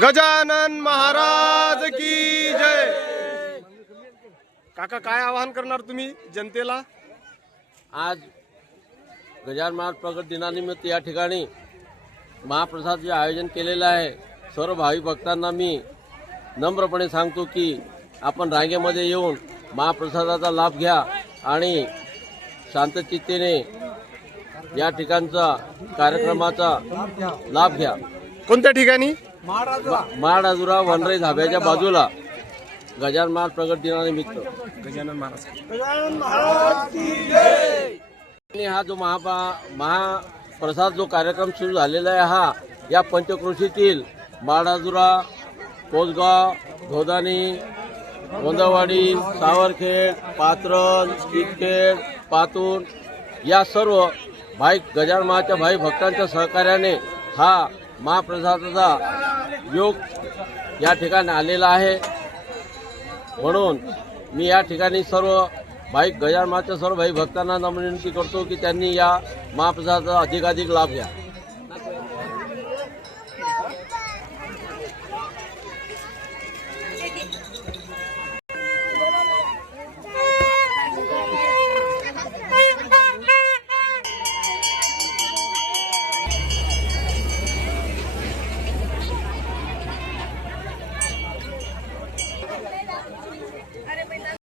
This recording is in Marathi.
गजानन महाराज की काका काय आवाहन करणार तुम्ही जनतेला? आज गजान महाराज प्रगट दिनानिमित्त या ठिकाणी महाप्रसादचे आयोजन केलेलं आहे सर्व भाविक भक्तांना मी नम्रपणे सांगतो की आपण रांगेमध्ये येऊन महाप्रसादाचा लाभ घ्या आणि शांतचित्तेने या ठिकाणचा कार्यक्रमाचा लाभ घ्या. कोणत्या ठिकाणी? महाडाजुरा वनरे धाब्याच्या बाजूला. गजान महाराज प्रगट दिनानिमित्त. गजानन महाराज आणि हा जो महापा महाप्रसाद जो कार्यक्रम सुरू झालेला आहे हा या पंचक्रोशीतील माडाजुरा कोसगाव धोदानी गोंदवाडी सावरखेड पात्रन इटखेड पातूर या सर्व भाई गजान महाच्या भाई भक्तांच्या सहकार्याने हा महाप्रसादाचा योग या ठिकाणी आलेला आहे. म्हणून मी या ठिकाणी सर्व भाई गजानमाच्या सर्व भाई भक्तांना विनंती करतो की त्यांनी या महाप्रसादाचा अधिकाधिक लाभ घ्या.